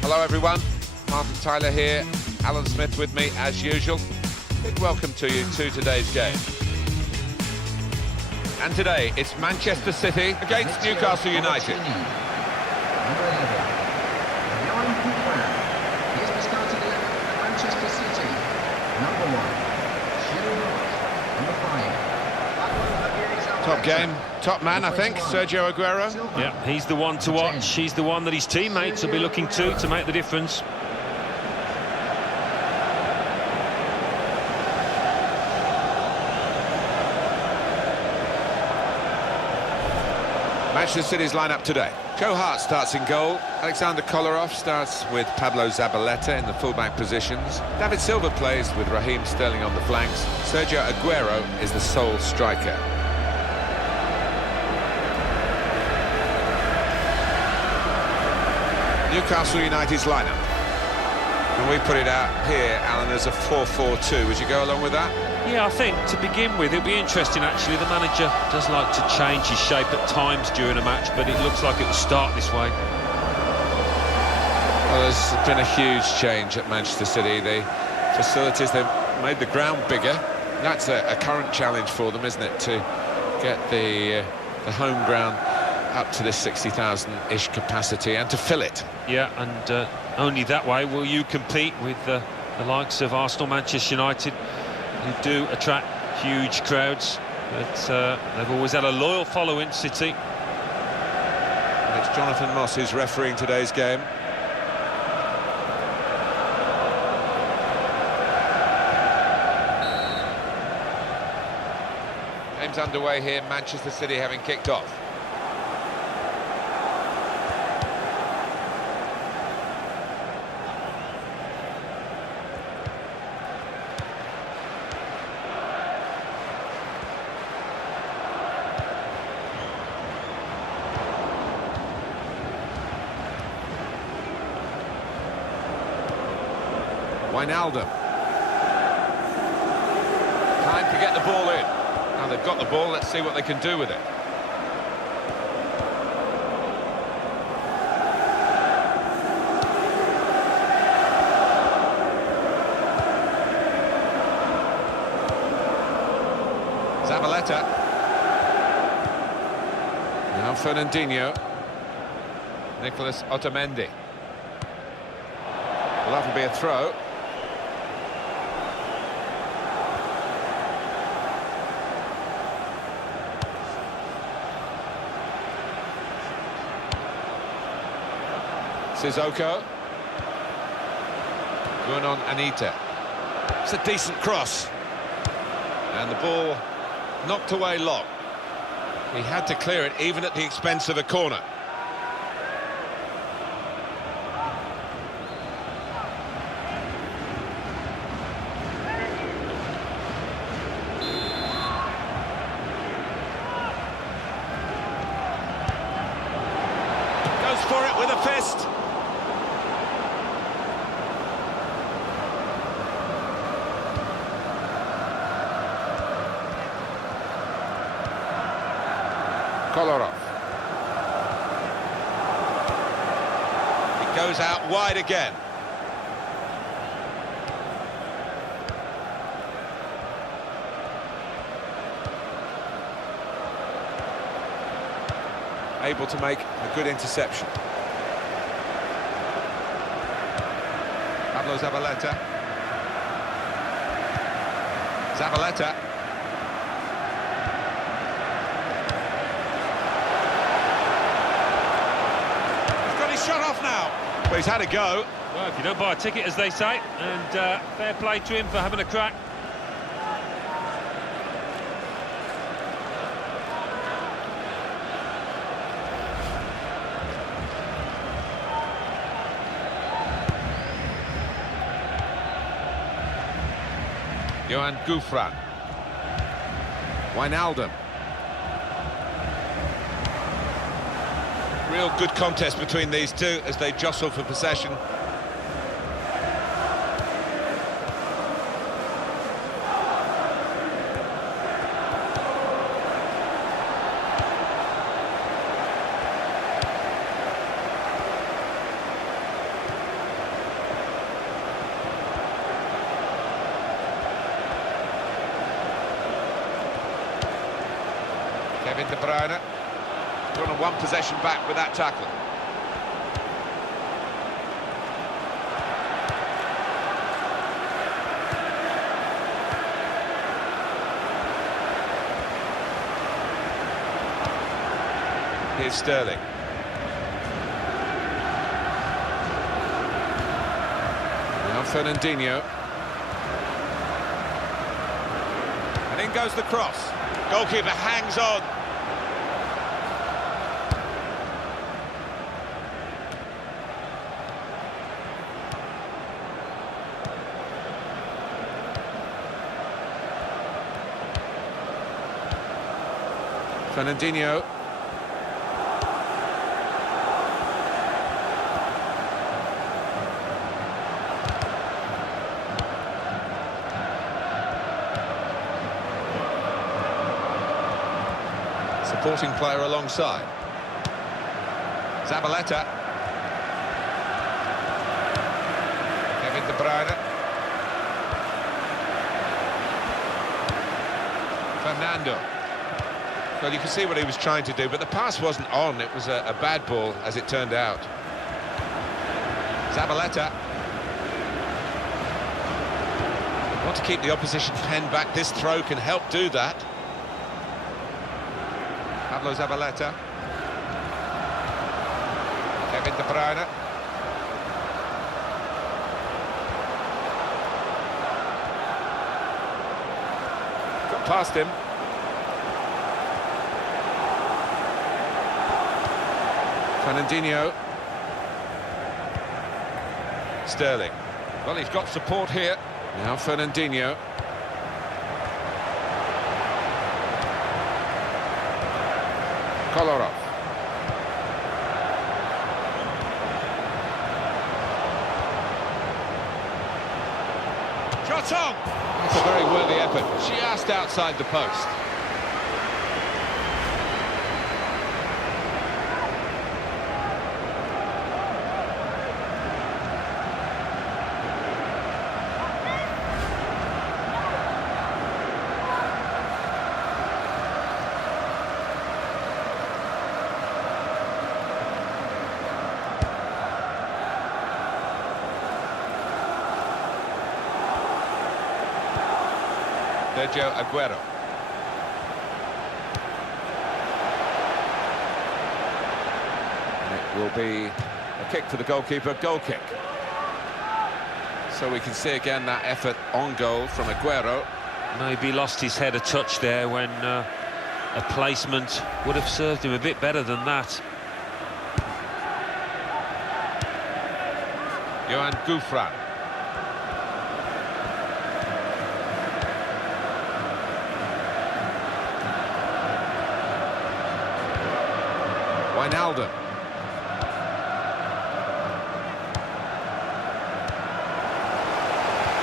Hello everyone, Martin Tyler here, Alan Smith with me as usual. Big welcome to you to today's game. And today it's Manchester City against Newcastle United. Top game, top man, I think, Sergio Aguero. Yeah, he's the one to watch. He's the one that his teammates will be looking to make the difference. Manchester City's lineup today. Joe Hart starts in goal. Alexander Kolarov starts with Pablo Zabaleta in the fullback positions. David Silva plays with Raheem Sterling on the flanks. Sergio Aguero is the sole striker. Newcastle United's lineup. And we put it out here, Alan, as a 4-4-2. Would you go along with that? Yeah, I think to begin with it'll be interesting actually. The manager does like to change his shape at times during a match, but it looks like it will start this way. Well, there's been a huge change at Manchester City. The facilities, they've made the ground bigger. That's a current challenge for them, isn't it, to get the home ground up to this 60,000-ish capacity and to fill it. Yeah, and only that way will you compete with the likes of Arsenal, Manchester United, who do attract huge crowds, but they've always had a loyal following, City. And it's Jonathan Moss who's refereeing today's game. Game's underway here, Manchester City having kicked off. Wijnaldum. Time to get the ball in. Now they've got the ball, let's see what they can do with it. Zabaleta. Now Fernandinho. Nicolas Otamendi. Well, that'll be a throw. Sissoko. Going on Anita. It's a decent cross. And the ball knocked away long. He had to clear it even at the expense of a corner. Goes for it with a fist. Kolarov. It goes out wide again. Able to make a good interception. Pablo Zabaleta. Zabaleta. Shut off now. Well, he's had a go. Well, if you don't buy a ticket, as they say, and fair play to him for having a crack. Johan Gouffran. Wijnaldum. Real good contest between these two as they jostle for possession. Kevin De Bruyne. Gone on one possession back with that tackle. Here's Sterling. Now Fernandinho. And in goes the cross. Goalkeeper hangs on. Fernandinho. Supporting player alongside. Zabaleta. Kevin De Bruyne. Fernando. Well, you can see what he was trying to do, but the pass wasn't on. It was a bad ball, as it turned out. Zabaleta. Want to keep the opposition pen back. This throw can help do that. Pablo Zabaleta. Kevin De Bruyne. Got past him. Fernandinho. Sterling. Well, he's got support here. Now Fernandinho. Kolarov. Shot on! That's a very worthy effort. Just outside the post. Sergio Aguero. And it will be a kick for the goalkeeper, goal kick. So we can see again that effort on goal from Aguero. Maybe lost his head a touch there when a placement would have served him a bit better than that. Johan Gouffran. Wijnaldum.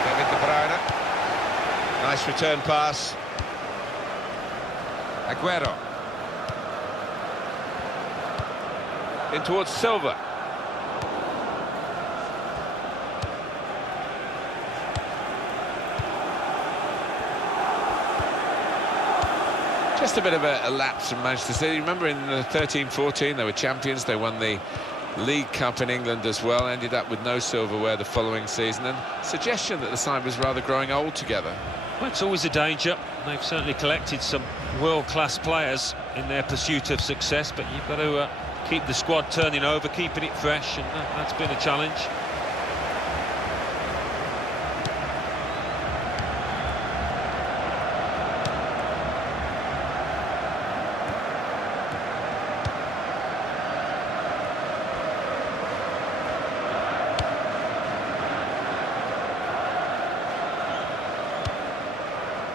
Kevin De Bruyne. Nice return pass. Aguero. In towards Silva. Just a bit of a lapse from Manchester City. Remember in 13-14 they were champions. They won the League Cup in England as well. Ended up with no silverware the following season. And suggestion that the side was rather growing old together. Well, it's always a danger. They've certainly collected some world-class players in their pursuit of success, but you've got to keep the squad turning over, keeping it fresh, and that's been a challenge.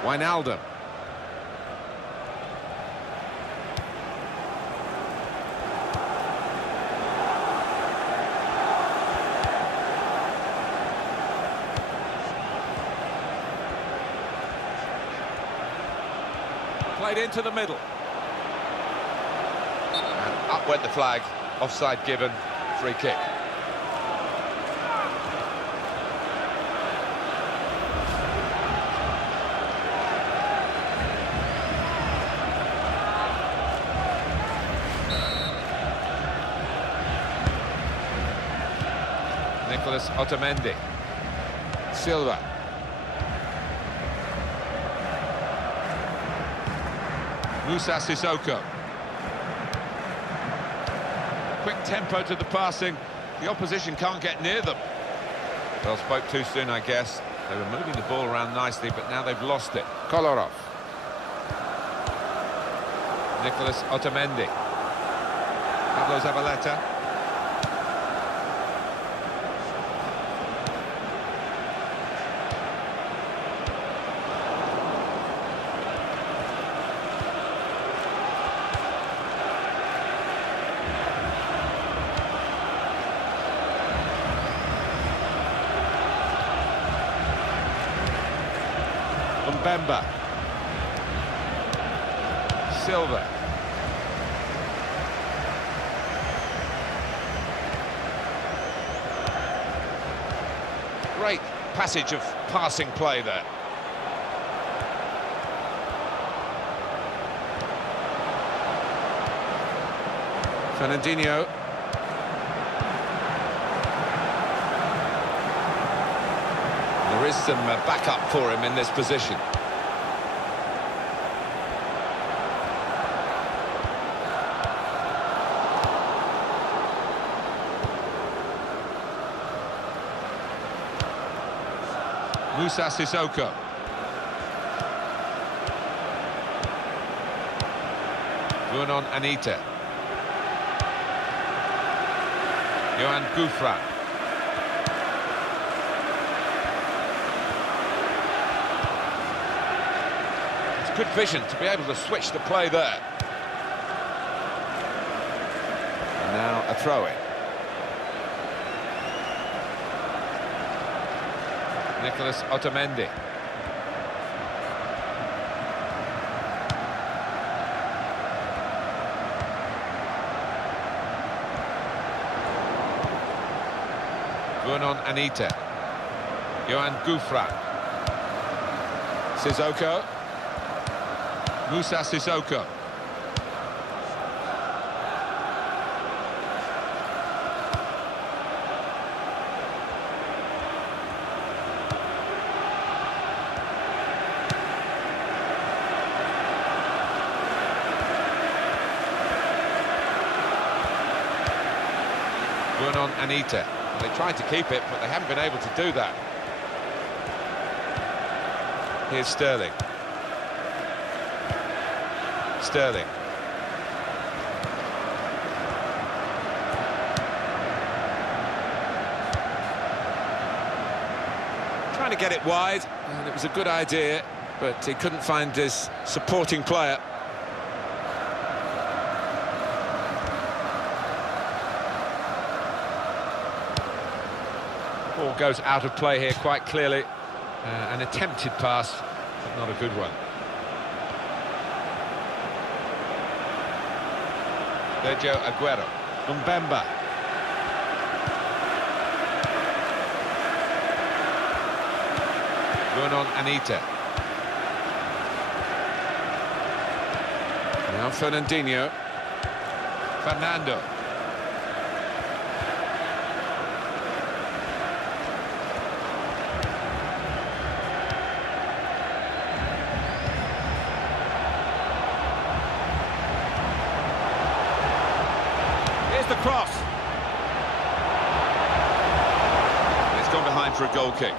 Wijnaldum. Played into the middle. And up went the flag. Offside given. Free kick. Nicholas Otamendi. Silva. Moussa Sissoko. Quick tempo to the passing. The opposition can't get near them. Well, spoke too soon, I guess. They were moving the ball around nicely, but now they've lost it. Kolarov. Nicholas Otamendi. Pablo Zabaleta. Mbemba. Silva. Great passage of passing play there. Fernandinho. There is some backup for him in this position. Moussa Sissoko. Brunon Anita. Johan Gouffran. It's good vision to be able to switch the play there. And now a throw-in. Nicholas Otamendi. Brunon Anita. Johan Gouffran. Sissoko. Moussa Sissoko. Brunon Anita. They tried to keep it, but they haven't been able to do that. Here's Sterling. Sterling. Trying to get it wide, and it was a good idea, but he couldn't find his supporting player. Ball goes out of play here quite clearly. An attempted pass, but not a good one. Sergio Aguero. Mbemba. Brunon Anita. Now Fernandinho. Fernando. The cross. And it's gone behind for a goal kick.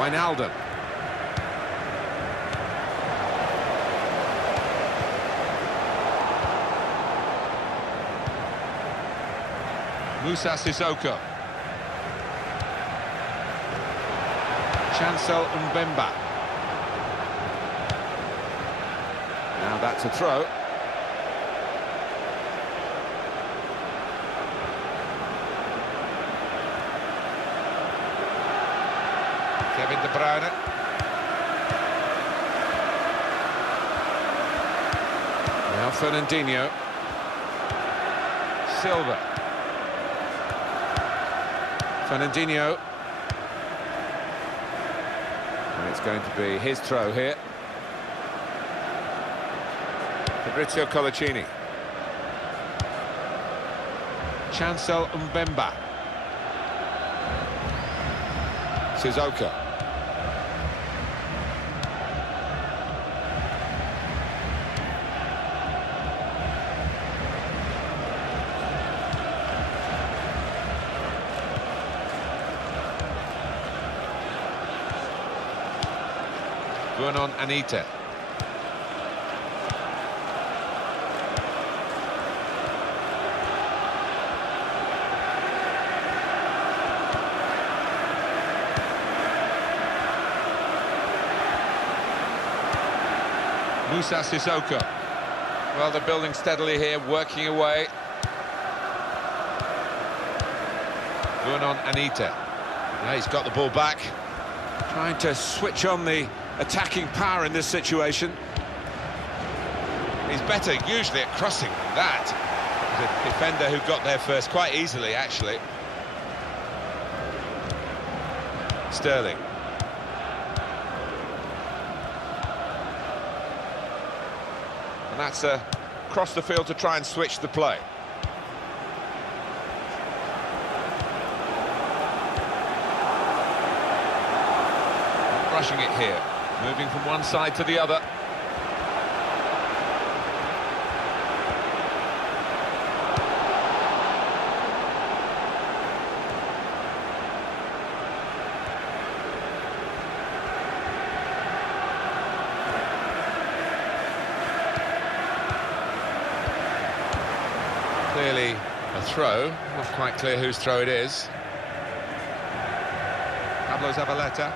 Wijnaldum. Moussa Sissoko. Chancel Mbemba. Now Now that's a throw. Kevin De Bruyne. Now Fernandinho. Silva. Fernandinho. And it's going to be his throw here. Fabrizio Colaccini. Chancel Mbemba. Sissoko. Vernon Anita. Moussa Sissoko. Well, they're building steadily here, working away. Vernon Anita. Now he's got the ball back. Trying to switch on the attacking power in this situation. He's better usually at crossing than that. The defender who got there first quite easily, actually. Sterling. And that's across the field to try and switch the play. Not rushing it here. Moving from one side to the other. Clearly a throw. Not quite clear whose throw it is. Pablo Zabaleta.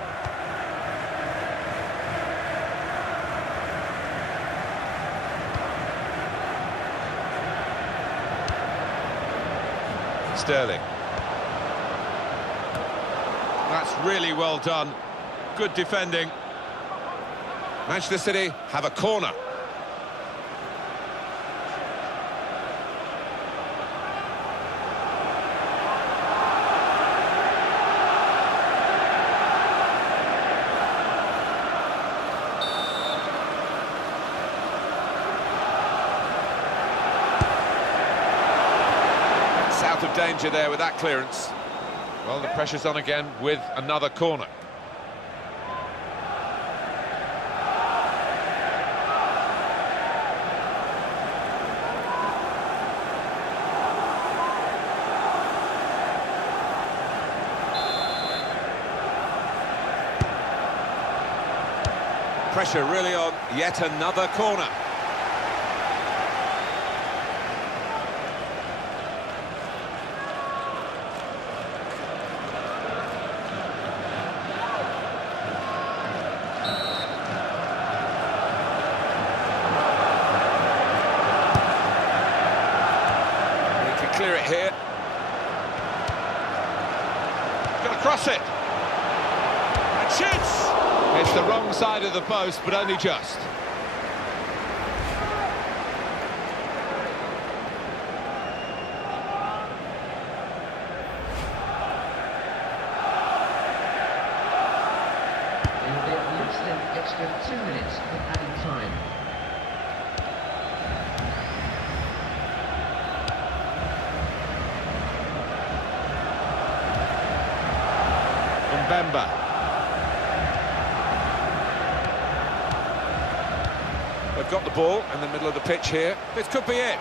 Sterling. That's really well done. Good defending. Manchester City have a corner. Out of danger there with that clearance. Well, the pressure's on again with another corner. Pressure really on, yet another corner. Clear it here. Gonna cross it. And shoots! It's the wrong side of the post, but only just. And they've less than extra 2 minutes of added time. Mbemba. They've got the ball in the middle of the pitch here. This could be it.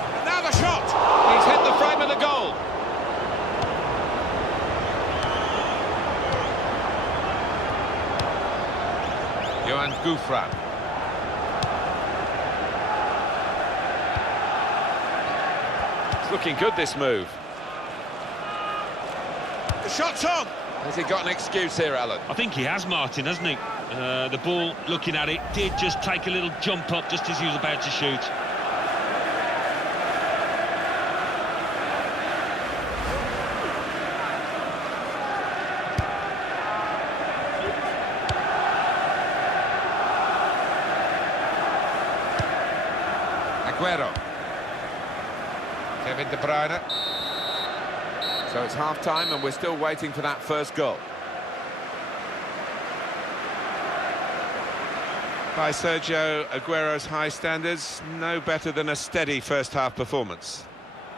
And now the shot! He's hit the frame of the goal. Johan Gouffran. It's looking good, this move. The shot's on! Has he got an excuse here, Alan? I think he has, Martin, hasn't he? The ball, looking at it, did just take a little jump up just as he was about to shoot. Aguero. Kevin De Bruyne. So it's half-time and we're still waiting for that first goal. By Sergio Aguero's high standards, no better than a steady first-half performance.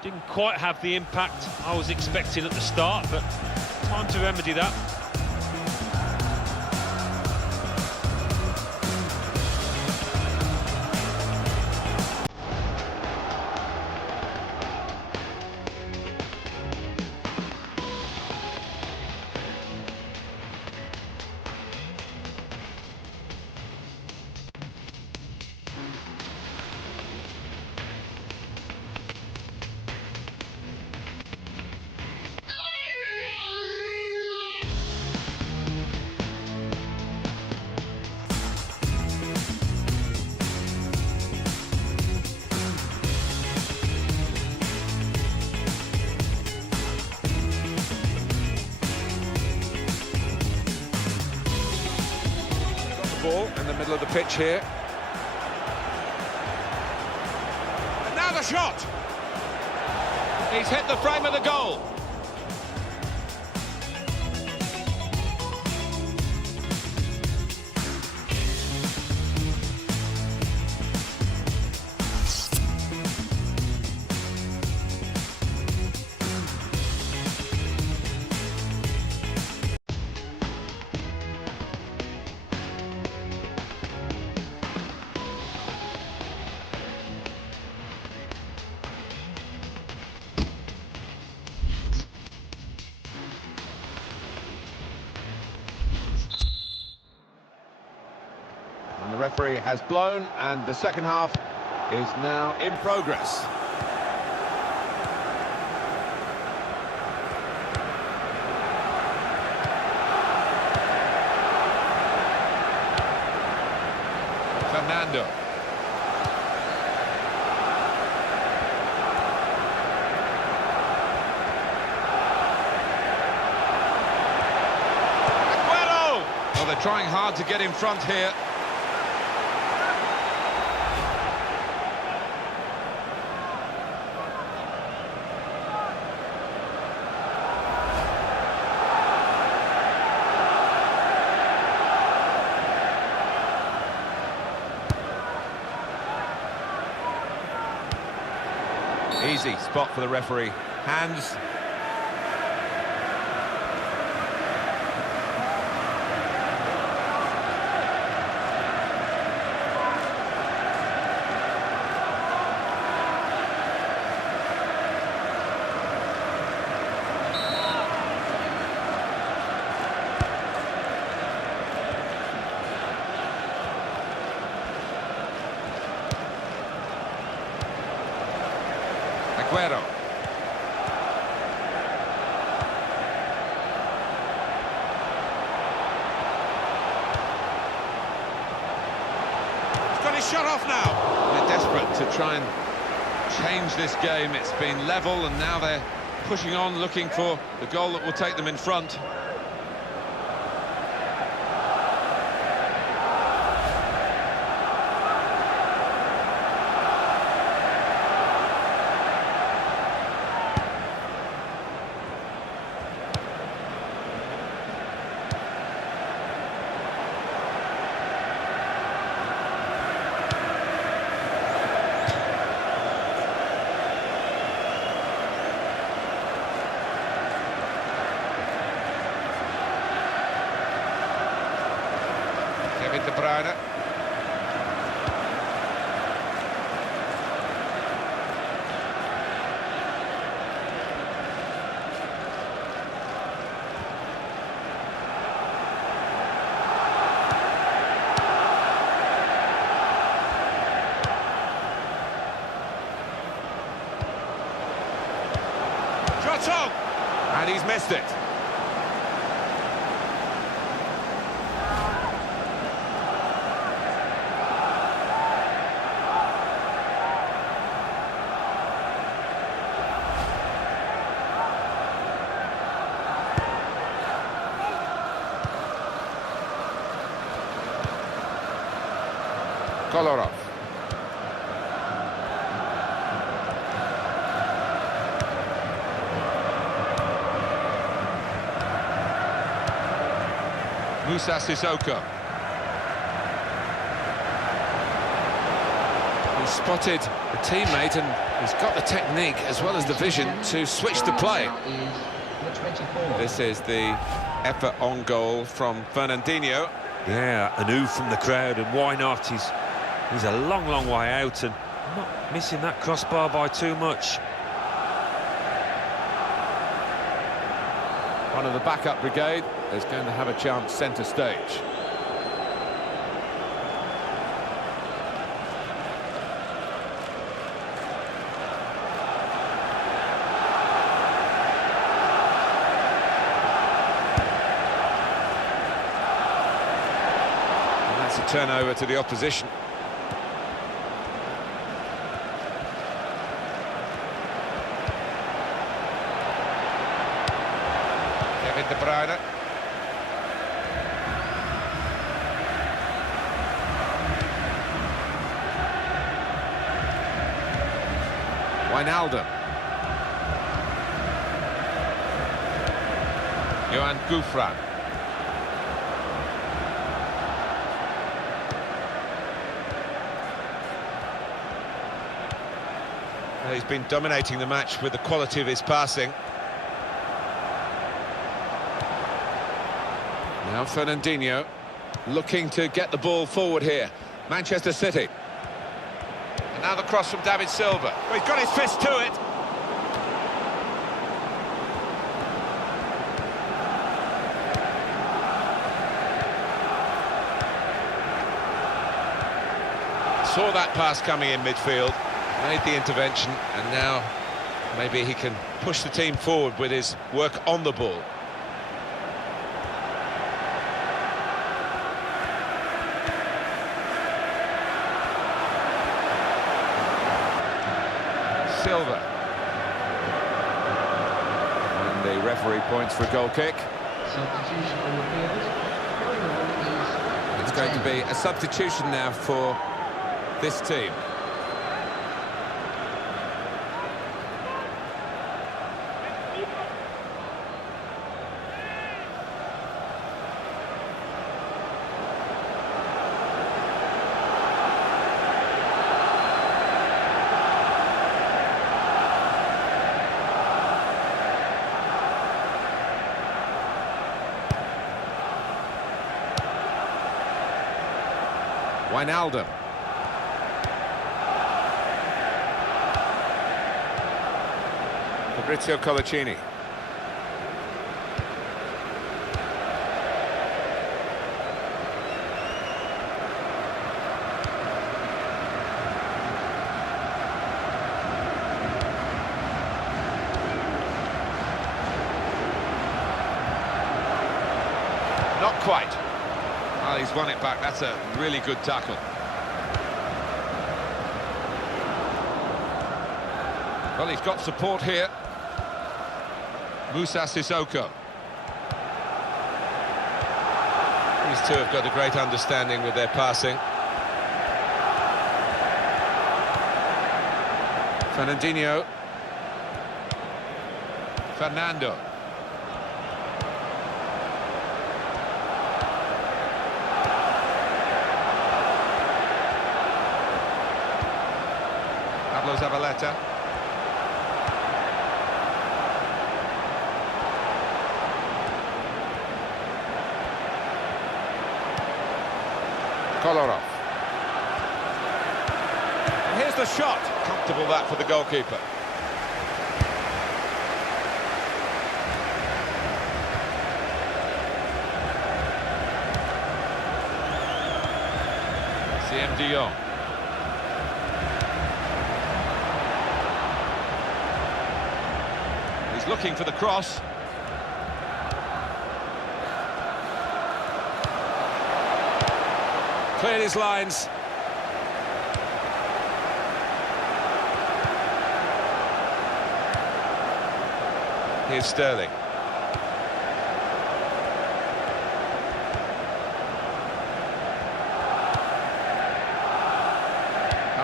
Didn't quite have the impact I was expecting at the start, but time to remedy that. Ball in the middle of the pitch here. And now the shot! He's hit the frame of the goal. And the referee has blown, and the second half is now in progress. Fernando. Aguero! Well, they're trying hard to get in front here. Easy spot for the referee. Hands. Aguero. He's got his shot off now. They're desperate to try and change this game. It's been level and now they're pushing on, looking for the goal that will take them in front. Kevin De Bruyne. Shot on! And he's missed it. Kolarov. Musa Sissoko. He's spotted a teammate and he's got the technique as well as the vision to switch the play. This is the effort on goal from Fernandinho. Yeah, an ooh from the crowd, and why not? He's a long way out and not missing that crossbar by too much. One of the backup brigade is going to have a chance centre stage. And that's a turnover to the opposition. De Bruyne. Wijnaldum. Johan Gouffran. He's been dominating the match with the quality of his passing. Now Fernandinho looking to get the ball forward here. Manchester City. And now the cross from David Silva. Oh, he's got his fist to it. Saw that pass coming in midfield, made the intervention, and now maybe he can push the team forward with his work on the ball. Silva. And the referee points for a goal kick. It's going to be a substitution now for this team. Wijnaldum. Fabrizio Colaccini. Not quite. Well, he's won it back. That's a really good tackle. Well, he's got support here. Musa Sissoko. These two have got a great understanding with their passing. Fernandinho. Fernando. Pablo Zabaleta. Kolarov. And here's the shot. Comfortable that for the goalkeeper. CM de Jong. He's looking for the cross. Cleared his lines. Here's Sterling.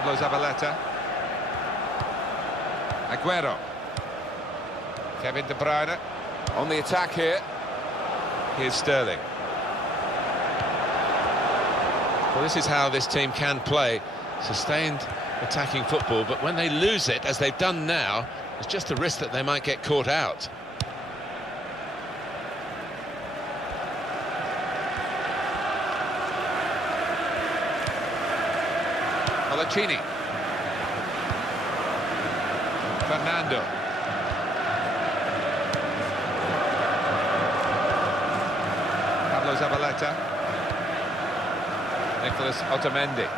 Pablo Zabaleta. Aguero. Kevin De Bruyne on the attack here. Here's Sterling. Well, this is how this team can play. Sustained attacking football, but when they lose it, as they've done now, there's just a risk that they might get caught out. Colaccini. Fernando. Pablo Zabaleta. Nicolas Otamendi.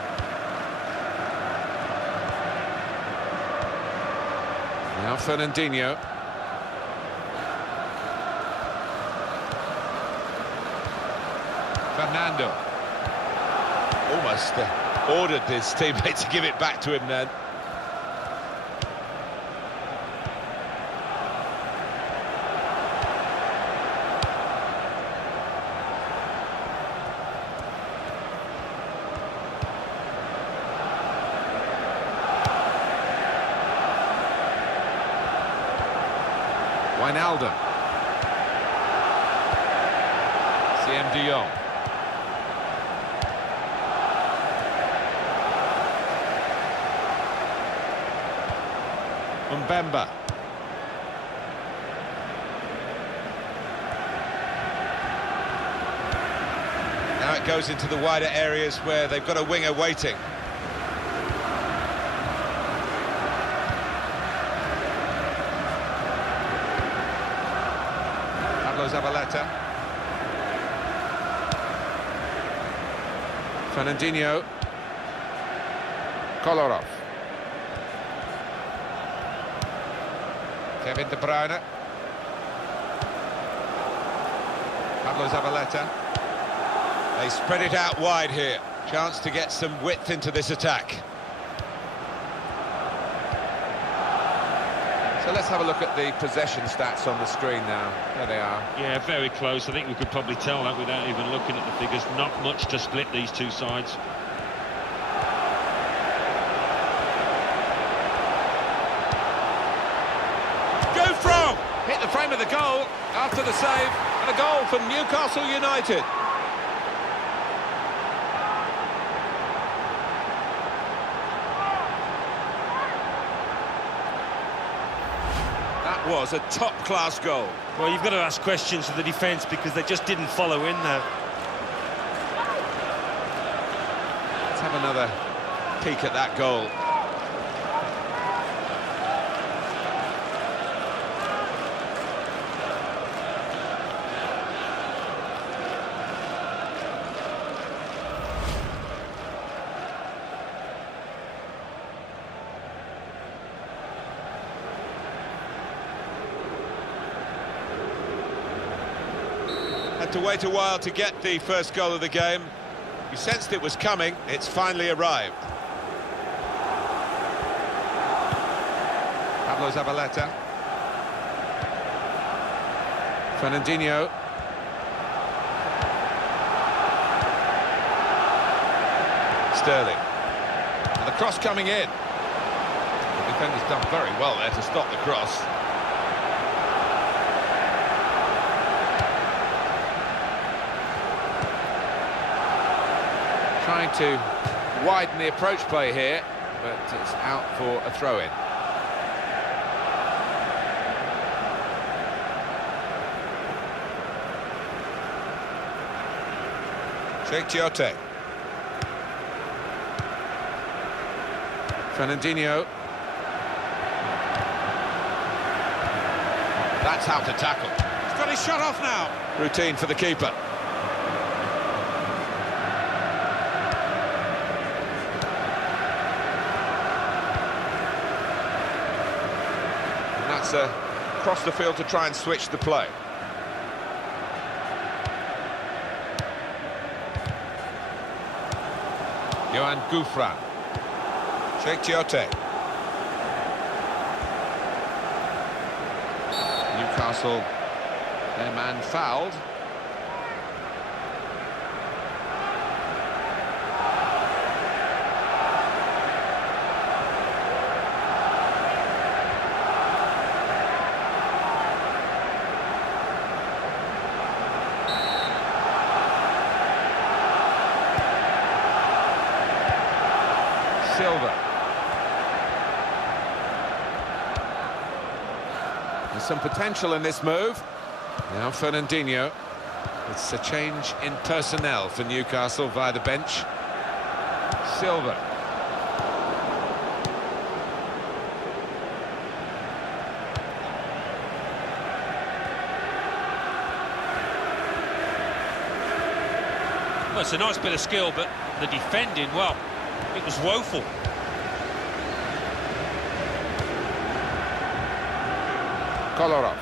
Now Fernandinho. Fernando. Almost ordered his teammate to give it back to him then. Wijnaldum. CM de Jong. Mbemba. Now it goes into the wider areas where they've got a winger waiting. Pablo Zabaleta. Fernandinho. Kolarov. Kevin De Bruyne. Pablo Zabaleta. They spread it out wide here. Chance to get some width into this attack. So let's have a look at the possession stats on the screen now. There they are. Yeah, very close. I think we could probably tell that without even looking at the figures. Not much to split these two sides. Hit the frame of the goal after the save, and a goal for Newcastle United. That was a top-class goal. Well, you've got to ask questions of the defence because they just didn't follow in there. Let's have another peek at that goal. Had to wait a while to get the first goal of the game. You sensed it was coming, it's finally arrived. Pablo Zabaleta. Fernandinho. Sterling. And the cross coming in. The defender's done very well there to stop the cross. Trying to widen the approach play here, but it's out for a throw-in. Tiote. Fernandinho. That's how to tackle. He's got his shot off now. Routine for the keeper. Across the field to try and switch the play. Johan Gouffran. Tiote. Newcastle, their man fouled. Silva. There's some potential in this move. Now Fernandinho. It's a change in personnel for Newcastle via the bench. Silva. Well, it's a nice bit of skill, but the defending, well, it was woeful. Kolarov.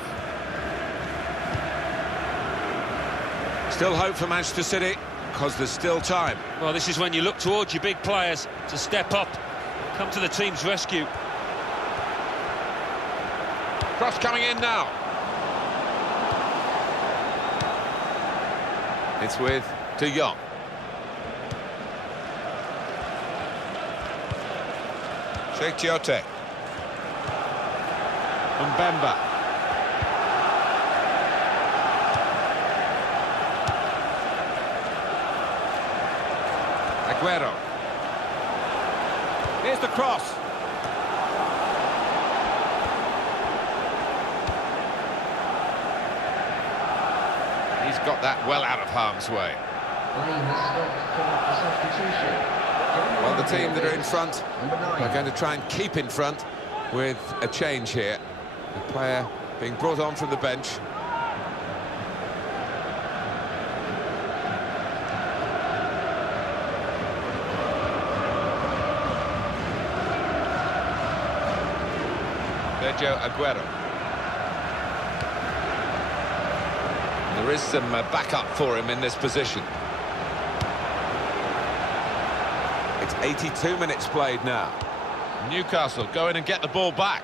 Still hope for Manchester City, because there's still time. Well, this is when you look towards your big players to step up, come to the team's rescue. Cross coming in now. It's with De Jong. Tiote. Mbemba. Aguero. Here's the cross. He's got that well out of harm's way. Well, the team that are in front are going to try and keep in front with a change here. The player being brought on from the bench. Sergio Aguero. There is some backup for him in this position. It's 82 minutes played now. Newcastle go in and get the ball back.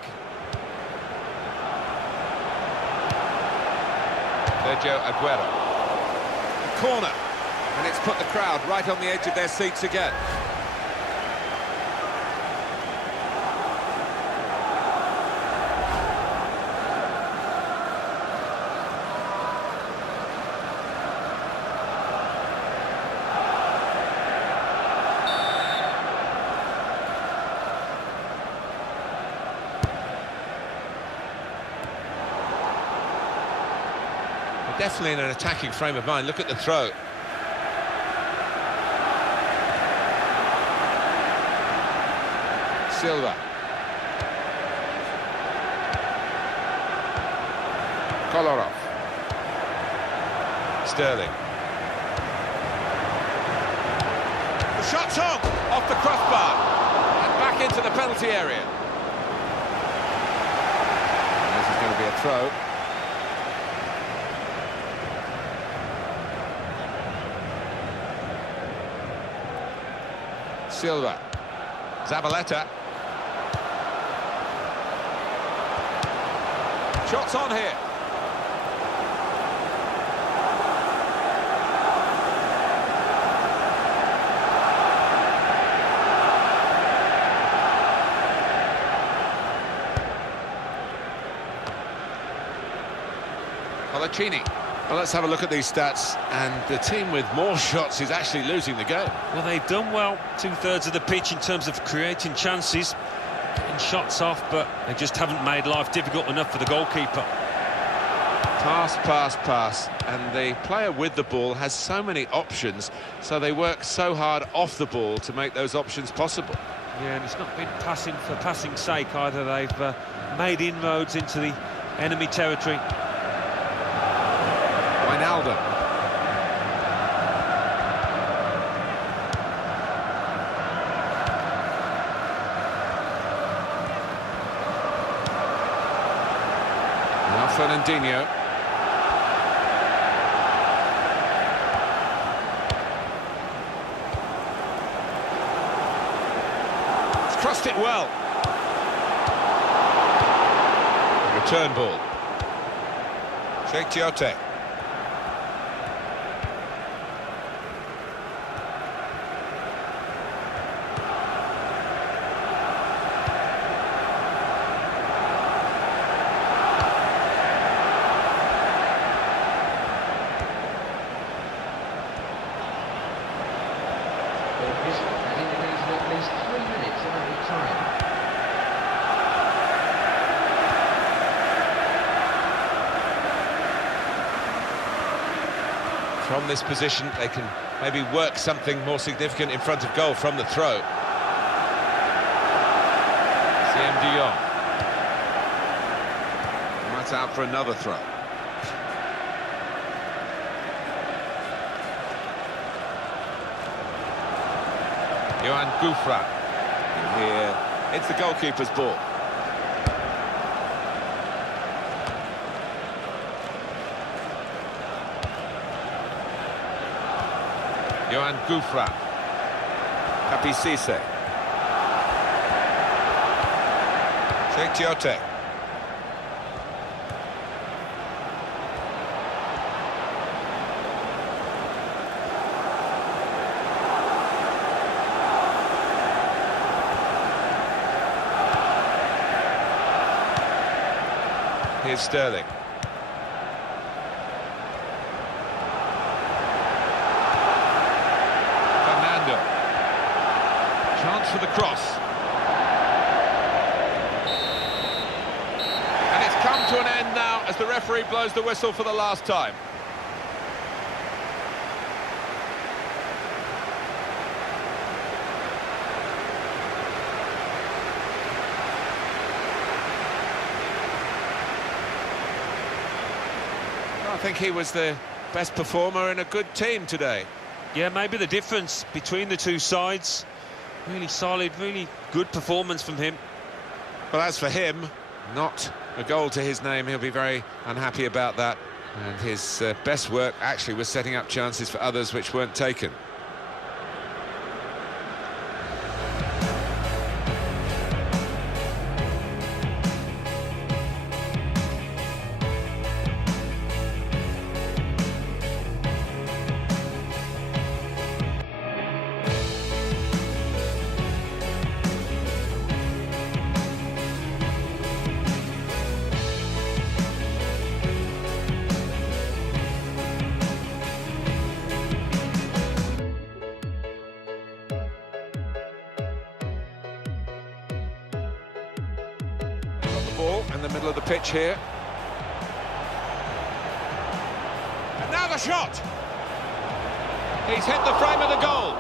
Sergio Aguero. Corner. And it's put the crowd right on the edge of their seats again. Definitely in an attacking frame of mind. Look at the throw. Silva. Kolarov. Sterling. The shot's on! Off the crossbar. And back into the penalty area. And this is going to be a throw. Silva. Zabaleta. Shots on here. Colaccini. Well, let's have a look at these stats, and the team with more shots is actually losing the game. Well, they've done well, two-thirds of the pitch in terms of creating chances, getting shots off, but they just haven't made life difficult enough for the goalkeeper. Pass, pass, pass, and the player with the ball has so many options, so they work so hard off the ball to make those options possible. Yeah, and it's not been passing for passing's sake either. They've made inroads into the enemy territory. Wijnaldum. Now Fernandinho. He's crossed it well. Return ball. Tiote. at least 3 minutes of added time. From this position, they can maybe work something more significant in front of goal from the throw. CM de Jong. Right out for another throw. Johan Gouffra. And here, it's the goalkeeper's ball. Johan Gouffra. Papi Cisse. Sheikh Tiote. Here's Sterling. Chance for the cross. And it's come to an end now as the referee blows the whistle for the last time. I think he was the best performer in a good team today. Yeah, maybe the difference between the two sides. Really solid, really good performance from him. Well, as for him, not a goal to his name. He'll be very unhappy about that. And his best work actually was setting up chances for others which weren't taken. Ball in the middle of the pitch here. And now the shot! He's hit the frame of the goal.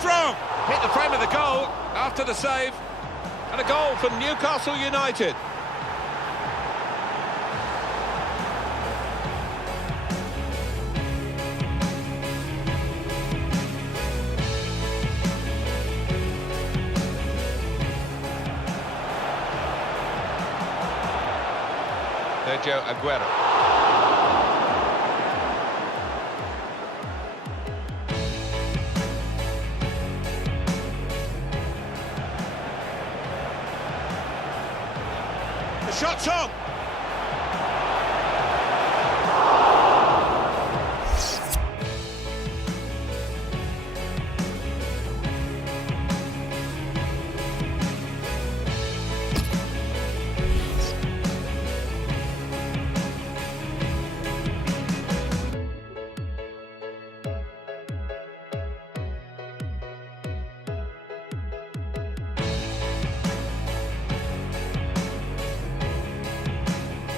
From hit the frame of the goal after the save, and a goal for Newcastle United. Sergio Aguero. Shot's on!